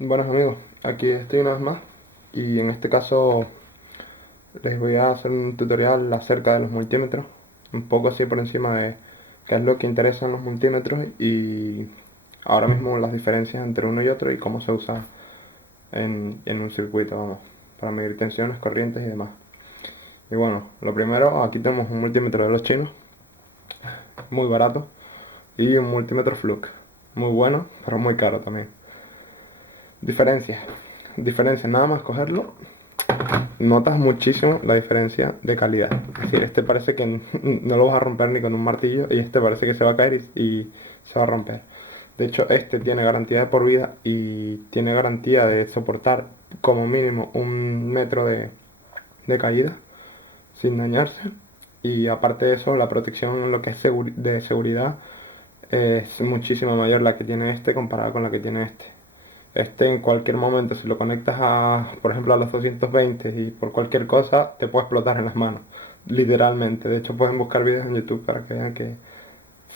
Buenos amigos, aquí estoy una vez más y en este caso les voy a hacer un tutorial acerca de los multímetros, un poco así por encima de qué es lo que interesa en los multímetros y ahora mismo las diferencias entre uno y otro y cómo se usa en un circuito, vamos, para medir tensiones, corrientes y demás. Y bueno, lo primero, aquí tenemos un multímetro de los chinos, muy barato, y un multímetro Fluke, muy bueno, pero muy caro también. Diferencias, diferencias, nada más cogerlo notas muchísimo la diferencia de calidad. Es decir, este parece que no lo vas a romper ni con un martillo y este parece que se va a caer y se va a romper. De hecho, este tiene garantía de por vida y tiene garantía de soportar como mínimo 1 metro de caída sin dañarse. Y aparte de eso, la protección en lo que es de seguridad es muchísimo mayor la que tiene este comparada con la que tiene este. Este en cualquier momento, si lo conectas a, por ejemplo, a los 220 y por cualquier cosa, te puede explotar en las manos. Literalmente. De hecho, pueden buscar vídeos en YouTube para que vean que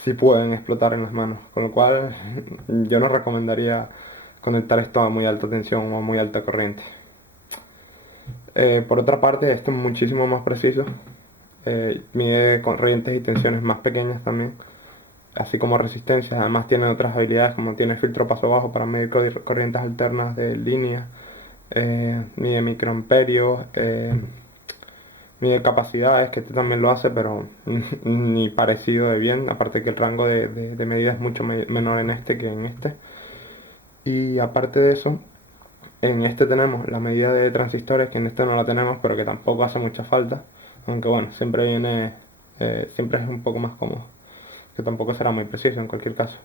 sí pueden explotar en las manos. Con lo cual, yo no recomendaría conectar esto a muy alta tensión o a muy alta corriente. Por otra parte, esto es muchísimo más preciso. Mide corrientes y tensiones más pequeñas también, así como resistencias. Además tiene otras habilidades como tiene filtro paso bajo para medir corrientes alternas de línea, mide microamperios, mide capacidades, que este también lo hace, pero ni parecido de bien, aparte que el rango de medida es mucho menor en este que en este. Y aparte de eso, en este tenemos la medida de transistores, que en este no la tenemos, pero que tampoco hace mucha falta, aunque bueno, siempre viene, siempre es un poco más cómodo, que tampoco será muy preciso en cualquier caso.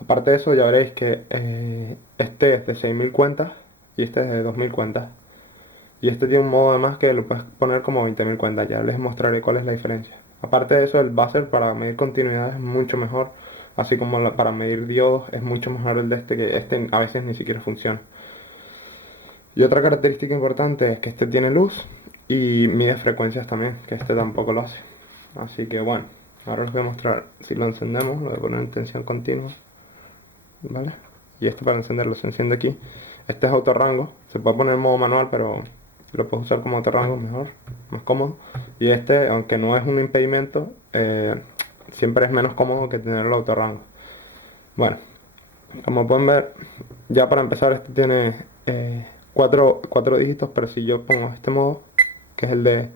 Aparte de eso, ya veréis que este es de 6000 cuentas y este es de 2000 cuentas. Y este tiene un modo además que lo puedes poner como 20.000 cuentas, ya les mostraré cuál es la diferencia. Aparte de eso, el buzzer para medir continuidad es mucho mejor, así como para medir diodos es mucho mejor el de este, que este a veces ni siquiera funciona. Y otra característica importante es que este tiene luz y mide frecuencias también, que este tampoco lo hace. Así que bueno, ahora os voy a mostrar si lo encendemos, lo voy a poner en tensión continua, ¿vale? Y este para encenderlo se enciende aquí. Este es autorrango, se puede poner en modo manual, pero lo puedes usar como autorrango mejor, más cómodo. Y este, aunque no es un impedimento, siempre es menos cómodo que tenerlo autorrango. Bueno, como pueden ver, ya para empezar este tiene cuatro dígitos, pero si yo pongo este modo, que es el de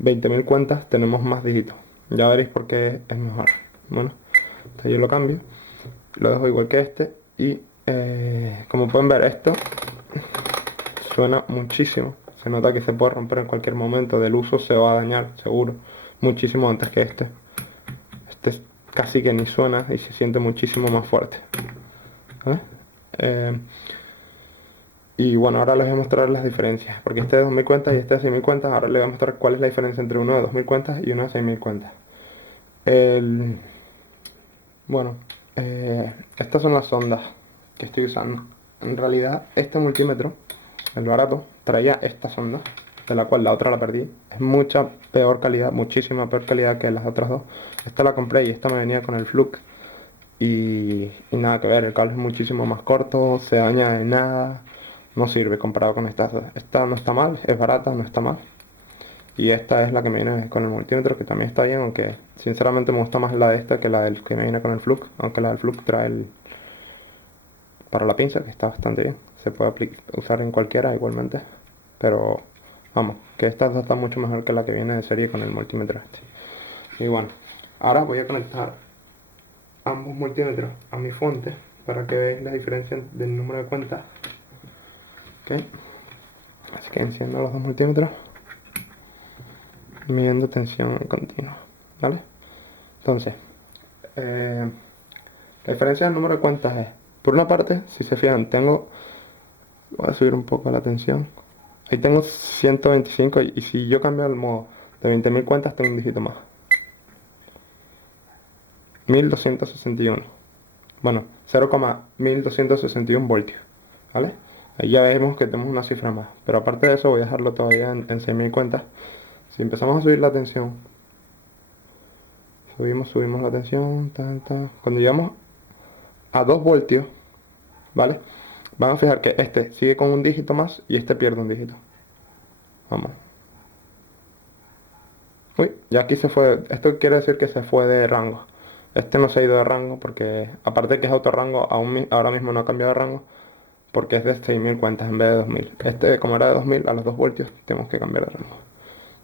20.000 cuentas, tenemos más dígitos. Ya veréis por qué es mejor. Bueno, entonces yo lo cambio, lo dejo igual que este y como pueden ver, esto suena muchísimo. Se nota que se puede romper en cualquier momento. Del uso se va a dañar, seguro. Muchísimo antes que este. Este casi que ni suena y se siente muchísimo más fuerte. ¿Vale? Eh, y bueno, ahora les voy a mostrar las diferencias. Porque este es de 2000 cuentas y este es de 6000 cuentas. Ahora les voy a mostrar cuál es la diferencia entre uno de 2000 cuentas y uno de 6000 cuentas. El, bueno, estas son las sondas que estoy usando. En realidad, este multímetro, el barato, traía esta sonda, de la cual la otra la perdí. Es mucha peor calidad, muchísima peor calidad que las otras dos. Esta la compré y esta me venía con el Fluke. Y nada que ver, el cable es muchísimo más corto, se daña de nada, no sirve comparado con esta. Esta no está mal, es barata, no está mal. Y esta es la que me viene con el multímetro, que también está bien, aunque sinceramente me gusta más la de esta que la del que me viene con el Fluke, aunque la del Fluke trae el para la pinza, que está bastante bien. Se puede usar en cualquiera igualmente, pero vamos, que esta está mucho mejor que la que viene de serie con el multímetro este. Y bueno, ahora voy a conectar ambos multímetros a mi fuente para que veáis la diferencia del número de cuentas. ¿Okay? Así que enciendo los dos multímetros, midiendo tensión continua, ¿vale? Entonces, la diferencia del número de cuentas es, por una parte, si se fijan, voy a subir un poco la tensión. Ahí tengo 125 y si yo cambio el modo de 20.000 cuentas tengo un dígito más. 1261. Bueno, 0,1261 voltios. ¿Vale? Ahí ya vemos que tenemos una cifra más. Pero aparte de eso voy a dejarlo todavía en 6.000 cuentas. Si empezamos a subir la tensión, subimos la tensión, tal. Cuando llegamos a 2 voltios, ¿vale? Van a fijar que este sigue con un dígito más y este pierde un dígito. Vamos. Uy, ya aquí se fue. Esto quiere decir que se fue de rango. Este no se ha ido de rango porque, aparte de que es autorrango, ahora mismo no ha cambiado de rango porque es de 6000 cuentas en vez de 2000. Este, como era de 2000, a los 2 voltios tenemos que cambiar de rango.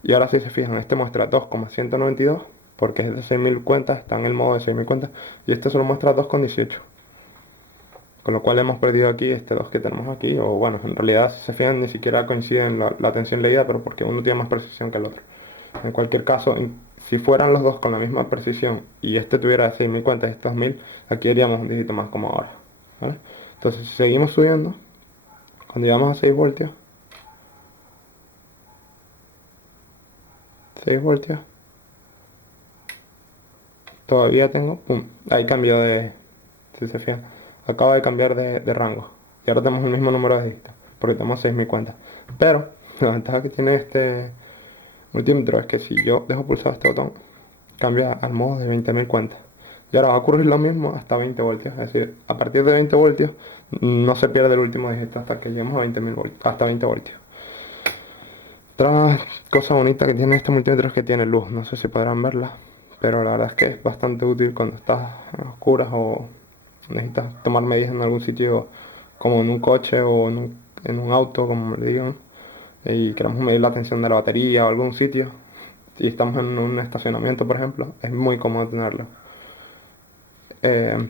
Y ahora si se fijan, este muestra 2,192 porque es de 6000 cuentas, está en el modo de 6000 cuentas. Y este solo muestra 2,18. Con lo cual hemos perdido aquí este 2 que tenemos aquí. O bueno, en realidad si se fijan ni siquiera coinciden la tensión leída, pero porque uno tiene más precisión que el otro. En cualquier caso, si fueran los dos con la misma precisión y este tuviera 6000 cuentas y este 2000, aquí haríamos un dígito más como ahora. ¿Vale? Entonces si seguimos subiendo, cuando llegamos a 6 voltios, 6 voltios, todavía tengo, pum, ahí cambió de, si se fijan, acaba de cambiar de rango. Y ahora tenemos el mismo número de dígitos, porque tenemos 6000 cuentas. Pero la ventaja que tiene este multímetro es que si yo dejo pulsado este botón, cambia al modo de 20.000 cuentas. Y ahora va a ocurrir lo mismo hasta 20 voltios. Es decir, a partir de 20 voltios no se pierde el último dígito hasta que lleguemos a 20.000 voltios, hasta 20 voltios. Otra cosa bonita que tiene este multímetro es que tiene luz. No sé si podrán verla, pero la verdad es que es bastante útil cuando estás en oscuras o necesitas tomar medidas en algún sitio, como en un coche o en un auto, como me digan, y queremos medir la tensión de la batería o algún sitio, y estamos en un estacionamiento, por ejemplo, es muy cómodo tenerlo. Eh,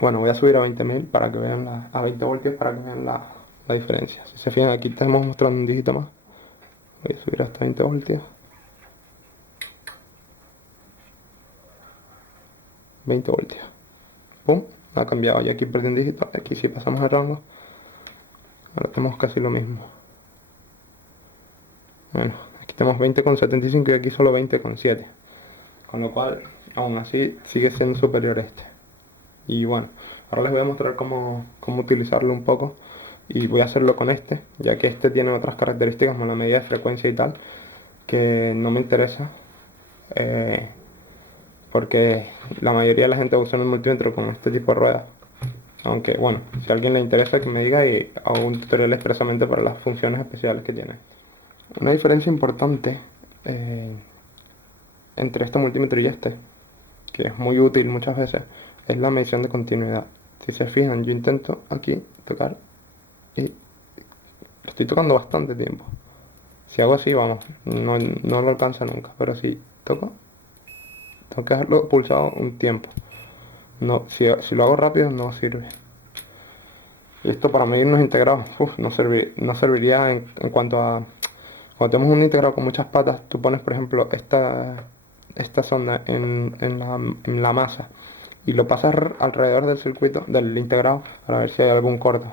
bueno, voy a subir a 20.000 para que vean a 20 voltios para que vean la diferencia. Si se fijan, aquí estamos mostrando un dígito más. Voy a subir hasta 20 voltios. 20 voltios. Pum, ha cambiado. Y aquí perdí un dígito. Aquí sí pasamos el rango. Ahora tenemos casi lo mismo. Bueno, aquí tenemos 20,75 y aquí solo 20,7. Con lo cual, aún así, sigue siendo superior este. Y bueno, ahora les voy a mostrar cómo utilizarlo un poco. Y voy a hacerlo con este, ya que este tiene otras características como la medida de frecuencia y tal, que no me interesa. Porque la mayoría de la gente usa un multímetro con este tipo de ruedas. Aunque bueno, si a alguien le interesa que me diga y hago un tutorial expresamente para las funciones especiales que tiene. Una diferencia importante eh, entre este multímetro y este, que es muy útil muchas veces, es la medición de continuidad. Si se fijan, yo intento aquí tocar y estoy tocando bastante tiempo. Si hago así, vamos, no lo alcanza nunca, pero si toco, tengo que dejarlo pulsado un tiempo. No, si lo hago rápido no sirve. Y esto para medirnos integrados, no serviría en cuanto a... Cuando tenemos un integrado con muchas patas, tú pones por ejemplo esta sonda en la masa y lo pasas alrededor del circuito del integrado para ver si hay algún corto.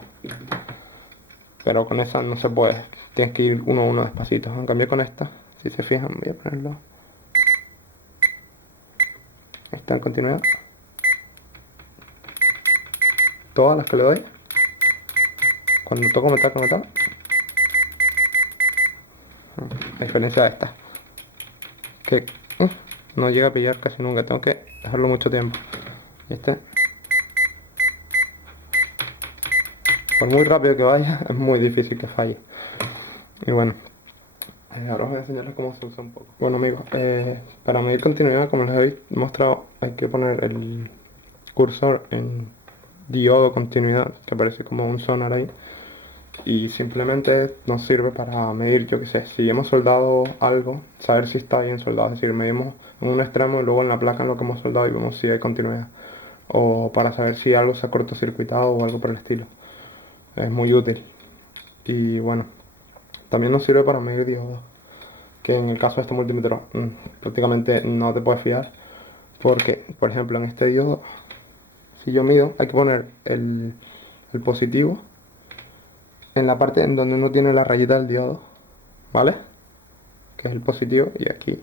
Pero con esa no se puede, tienes que ir uno a uno despacito. En cambio con esta, si se fijan, voy a ponerlo. Está en continuidad. Todas las que le doy, cuando toco metal, a diferencia de esta, que no llega a pillar casi nunca, tengo que dejarlo mucho tiempo. Y este, por muy rápido que vaya, es muy difícil que falle. Y bueno, ahora os voy a enseñarles cómo se usa un poco. Bueno amigos, para medir continuidad, como les habéis mostrado, hay que poner el cursor en diodo continuidad, que aparece como un sonar ahí. Y simplemente nos sirve para medir, yo que sé, si hemos soldado algo, saber si está bien soldado. Es decir, medimos en un extremo y luego en la placa en lo que hemos soldado y vemos si hay continuidad. O para saber si algo se ha cortocircuitado o algo por el estilo. Es muy útil. Y bueno, también nos sirve para medir diodos, que en el caso de este multímetro prácticamente no te puedes fiar. Porque, por ejemplo, en este diodo, si yo mido, hay que poner el positivo en la parte en donde uno tiene la rayita del diodo, ¿vale? Que es el positivo, y aquí.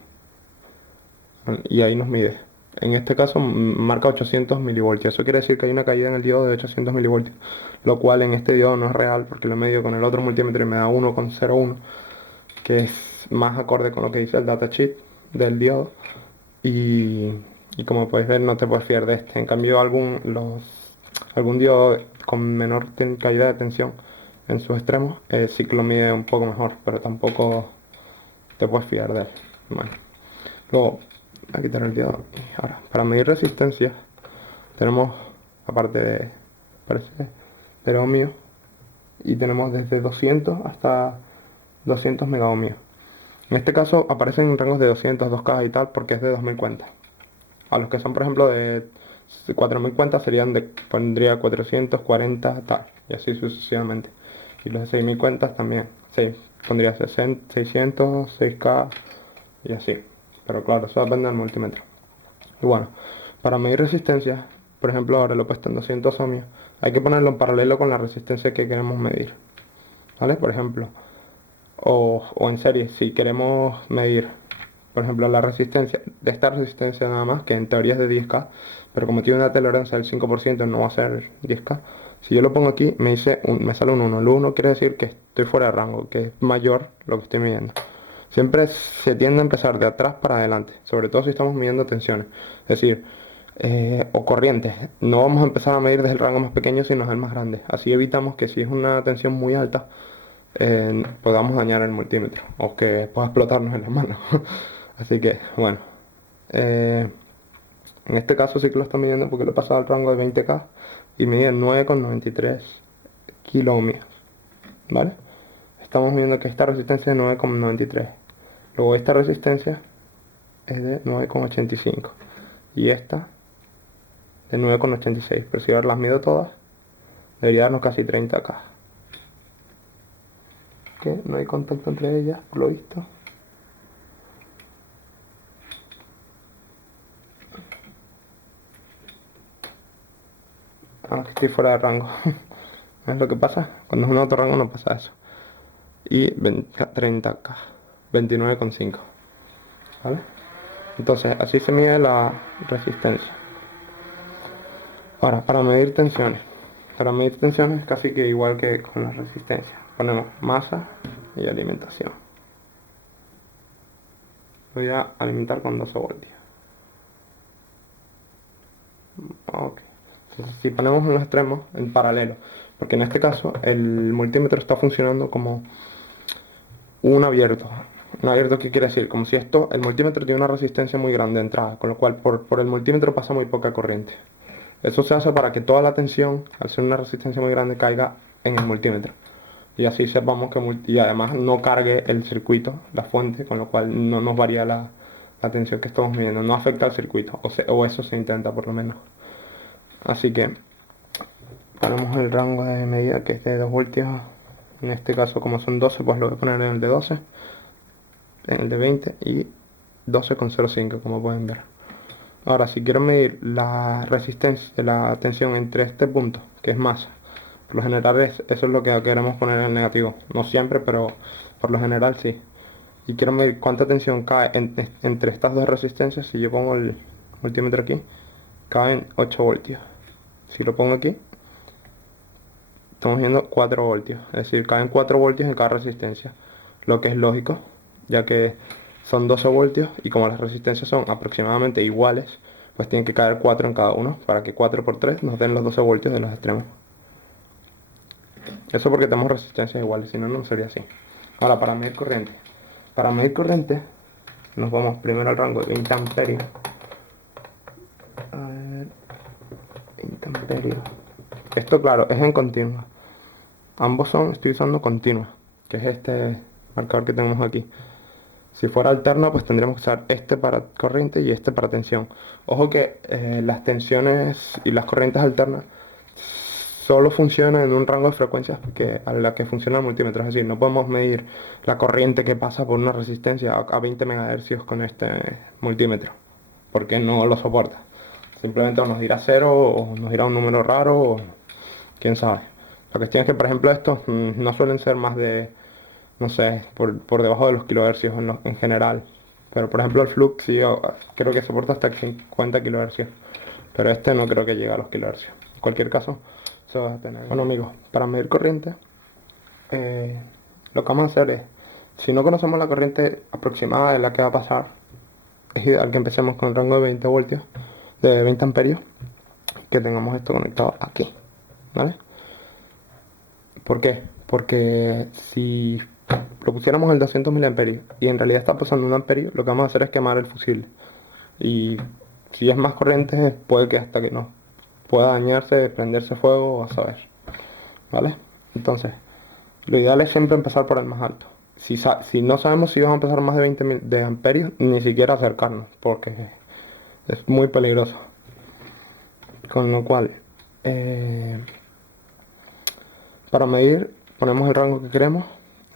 Y ahí nos mide. En este caso marca 800 milivoltios. Eso quiere decir que hay una caída en el diodo de 800 milivoltios. Lo cual en este diodo no es real porque lo he medido con el otro multímetro y me da 1,01, que es más acorde con lo que dice el datasheet del diodo. Y como puedes ver no te puedes fiar de este. En cambio algún diodo con menor caída de tensión en sus extremos, sí que lo mide un poco mejor, pero tampoco te puedes fiar de él. Bueno, luego, voy a quitar el diodo. Ahora, para medir resistencia, tenemos, aparte de, parece, del ohmio, y tenemos desde 200 hasta 200 megaohmios. En este caso aparecen en rangos de 200, 2K y tal, porque es de 2000 cuentas. A los que son, por ejemplo, de 4000 cuentas serían de, pondría 440 tal, y así sucesivamente. Y los de 6000 cuentas también, sí, pondría 60, 600, 6K y así. Pero claro, eso depende del multímetro. Y bueno, para medir resistencia, por ejemplo, ahora lo he puesto en 200 ohmios, hay que ponerlo en paralelo con la resistencia que queremos medir. ¿Vale? Por ejemplo, o en serie, si queremos medir, por ejemplo, la resistencia, de esta resistencia nada más, que en teoría es de 10K, pero como tiene una tolerancia del 5%, no va a ser 10K. Si yo lo pongo aquí, me sale un 1. El 1 quiere decir que estoy fuera de rango, que es mayor lo que estoy midiendo. Siempre se tiende a empezar de atrás para adelante, sobre todo si estamos midiendo tensiones. Es decir, o corrientes. No vamos a empezar a medir desde el rango más pequeño, sino desde el más grande. Así evitamos que si es una tensión muy alta, podamos dañar el multímetro o que pueda explotarnos en las manos. Así que, bueno, eh, en este caso sí que lo estoy midiendo porque lo he pasado al rango de 20K y mide 9,93 kilo ohmios, ¿vale? Estamos viendo que esta resistencia es de 9,93. Luego esta resistencia es de 9,85 y esta de 9,86. Pero si ahora las mido todas, debería darnos casi 30K. Que no hay contacto entre ellas, por lo visto. Ah, que estoy fuera de rango. ¿Es lo que pasa? Cuando es un otro rango no pasa eso. Y 30K, 29,5. ¿Vale? Entonces, así se mide la resistencia. Ahora, para medir tensiones. Para medir tensiones es casi que igual que con la resistencia. Ponemos masa y alimentación. Voy a alimentar con 12 voltios. Ok. Entonces, si ponemos unos extremos en paralelo, porque en este caso el multímetro está funcionando como un abierto. Un abierto, ¿qué quiere decir? Como si esto, el multímetro tiene una resistencia muy grande de entrada, con lo cual por el multímetro pasa muy poca corriente. Eso se hace para que toda la tensión, al ser una resistencia muy grande, caiga en el multímetro. Y así sepamos que, y además no cargue el circuito, la fuente, con lo cual no nos varía la tensión que estamos midiendo, no afecta al circuito, o eso se intenta por lo menos. Así que ponemos el rango de medida que es de 2 voltios. En este caso, como son 12, pues lo voy a poner en el de 12, en el de 20 y 12,05, como pueden ver. Ahora, si quiero medir la resistencia, la tensión entre este punto, que es masa, por lo general eso es lo que queremos poner en el negativo. No siempre, pero por lo general sí. Y quiero medir cuánta tensión cae entre estas dos resistencias. Si yo pongo el multímetro aquí, caen 8 voltios. Si lo pongo aquí, estamos viendo 4 voltios. Es decir, caen 4 voltios en cada resistencia. Lo que es lógico, ya que son 12 voltios y como las resistencias son aproximadamente iguales, pues tienen que caer 4 en cada uno para que 4 por 3 nos den los 12 voltios de los extremos. Eso porque tenemos resistencias iguales, si no, no sería así. Ahora, para medir corriente. Para medir corriente, nos vamos primero al rango de 20 amperios. A ver, 20 amperios. Esto, claro, es en continua. Ambos estoy usando continua, que es este marcador que tenemos aquí. Si fuera alterna, pues tendríamos que usar este para corriente y este para tensión. Ojo que las tensiones y las corrientes alternas solo funcionan en un rango de frecuencias a la que funciona el multímetro. Es decir, no podemos medir la corriente que pasa por una resistencia a 20 MHz con este multímetro, porque no lo soporta. Simplemente o nos dirá cero o nos dirá un número raro o quién sabe. La cuestión es que, por ejemplo, estos no suelen ser más de, no sé, por debajo de los kilohercios en general. Pero por ejemplo el Flux sí, creo que soporta hasta 50 kilohercios. Pero este no creo que llegue a los kilohercios. En cualquier caso, eso va a tener. Bueno amigos, para medir corriente, lo que vamos a hacer es, si no conocemos la corriente aproximada de la que va a pasar, es ideal que empecemos con un rango de 20 voltios, de 20 amperios. que tengamos esto conectado aquí, ¿vale? ¿Por qué? Porque si lo pusiéramos el 200 miliamperios y en realidad está pasando 1 amperio, lo que vamos a hacer es quemar el fusible. Y si es más corriente, puede que hasta que no pueda dañarse, prenderse fuego o a saber, ¿vale? Entonces, lo ideal es siempre empezar por el más alto. Si no sabemos si vamos a empezar más de 20 de amperios, ni siquiera acercarnos, porque es muy peligroso. Con lo cual, eh, para medir, ponemos el rango que queremos.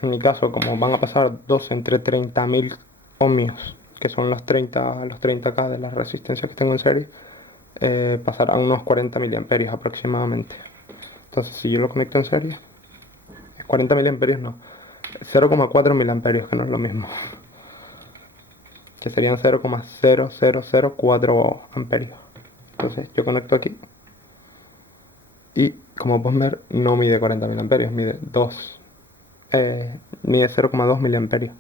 En mi caso, como van a pasar dos entre 30.000 ohmios, que son los 30K de la resistencia que tengo en serie, pasarán unos 40 miliamperios aproximadamente. Entonces, si yo lo conecto en serie, 40 miliamperios no, 0,4 miliamperios, que no es lo mismo, que serían 0,0004 amperios. Entonces, yo conecto aquí y, como pueden ver, no mide 40 miliamperios, mide 0,2 miliamperios.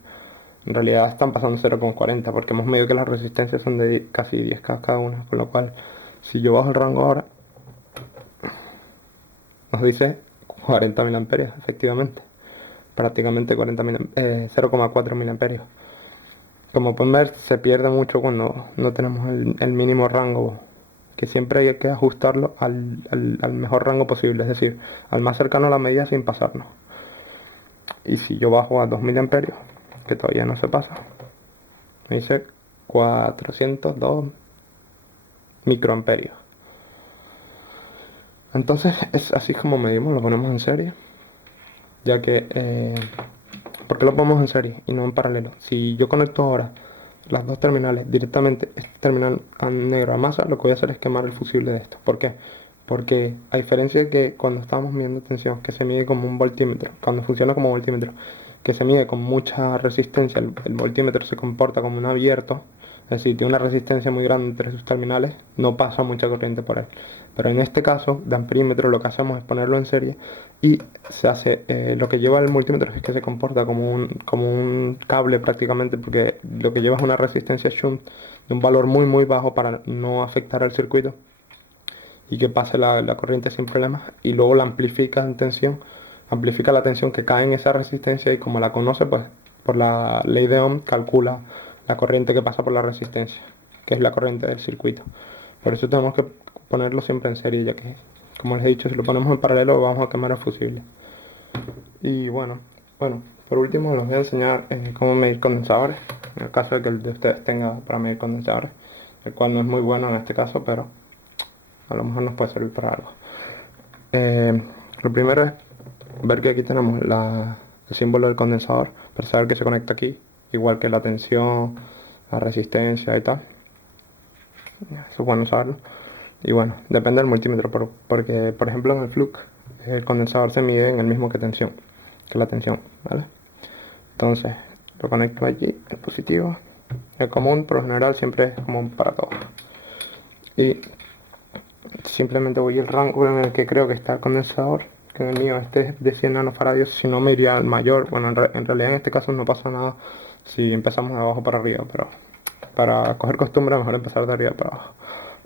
En realidad están pasando 0,40 porque hemos medido que las resistencias son de casi 10K cada una, con lo cual si yo bajo el rango ahora nos dice 40 miliamperios, efectivamente, prácticamente 0,4 miliamperios. Como pueden ver, se pierde mucho cuando no tenemos el mínimo rango, que siempre hay que ajustarlo al mejor rango posible, es decir, al más cercano a la medida sin pasarnos. Y si yo bajo a 2 miliamperios, que todavía no se pasa, me dice 402 microamperios. Entonces es así como medimos, lo ponemos en serie, ya que ¿por qué lo ponemos en serie y no en paralelo? Si yo conecto ahora las dos terminales directamente, este terminal a negro a masa, lo que voy a hacer es quemar el fusible de esto. ¿Por qué? Porque a diferencia de que cuando estamos midiendo tensión, que se mide como un voltímetro, cuando funciona como voltímetro, que se mide con mucha resistencia, el voltímetro se comporta como un abierto, es decir, tiene una resistencia muy grande entre sus terminales, no pasa mucha corriente por él. Pero en este caso, de amperímetro, lo que hacemos es ponerlo en serie y se hace, lo que lleva el multímetro es que se comporta como un cable prácticamente, porque lo que lleva es una resistencia shunt de un valor muy muy bajo para no afectar al circuito y que pase la corriente sin problemas, y luego la amplifica en tensión, amplifica la tensión que cae en esa resistencia y como la conoce, pues por la ley de Ohm calcula la corriente que pasa por la resistencia, que es la corriente del circuito. Por eso tenemos que ponerlo siempre en serie, ya que, como les he dicho, si lo ponemos en paralelo vamos a quemar el fusible. Y bueno, por último les voy a enseñar cómo medir condensadores, en el caso de que el de ustedes tenga para medir condensadores, el cual no es muy bueno en este caso, pero a lo mejor nos puede servir para algo. Lo primero es ver que aquí tenemos el símbolo del condensador para saber que se conecta aquí, igual que la tensión, la resistencia y tal. Eso es bueno saberlo. Y bueno, depende del multímetro, porque por ejemplo en el Fluke el condensador se mide en el mismo que la tensión, ¿vale? Entonces lo conecto allí, el positivo. El común por lo general siempre es común para todos. Y simplemente voy al rango en el que creo que está el condensador, que en el mío este es de 100 nanofaradios, si no me iría al mayor. Bueno, en realidad en este caso no pasa nada si empezamos de abajo para arriba, pero para coger costumbre mejor empezar de arriba para abajo.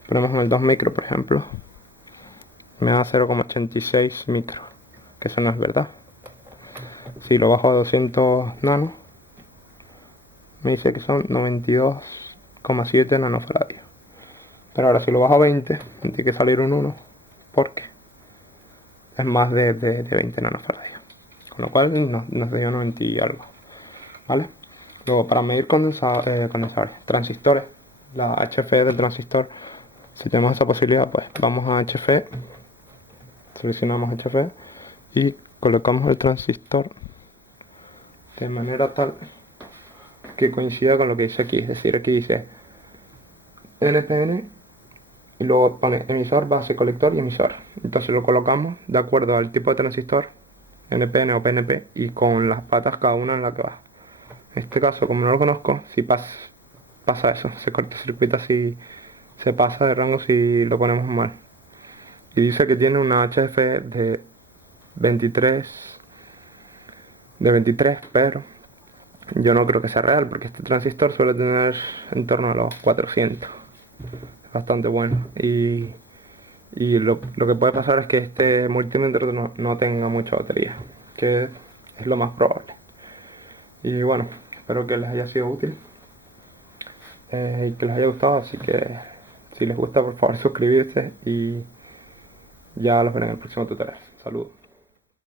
Ponemos en el 2 micro, por ejemplo, me da 0,86 micro, que eso no es verdad. Si lo bajo a 200 nanos, me dice que son 92,7 nanofaradios. Pero ahora si lo bajo a 20, tiene que salir un 1, porque es más de 20 nanofaradios. Con lo cual nos dio 90 y algo, ¿vale? Luego, para medir condensadores, transistores, la HFE del transistor, si tenemos esa posibilidad, pues vamos a HFE, seleccionamos HFE y colocamos el transistor de manera tal que coincida con lo que dice aquí. Es decir, aquí dice NPN y luego pone emisor, base, colector y emisor. Entonces lo colocamos de acuerdo al tipo de transistor, NPN o PNP, y con las patas cada una en la que va. En este caso, como no lo conozco, si pasa eso, se cortocircuita si se pasa de rango si lo ponemos mal. Y dice que tiene una HF 23, de 23, pero yo no creo que sea real, porque este transistor suele tener en torno a los 400. Es bastante bueno. Y Y lo que puede pasar es que este multímetro no tenga mucha batería, que es lo más probable. Y bueno, espero que les haya sido útil y que les haya gustado, así que si les gusta por favor suscribirse y ya los veré en el próximo tutorial. Saludos.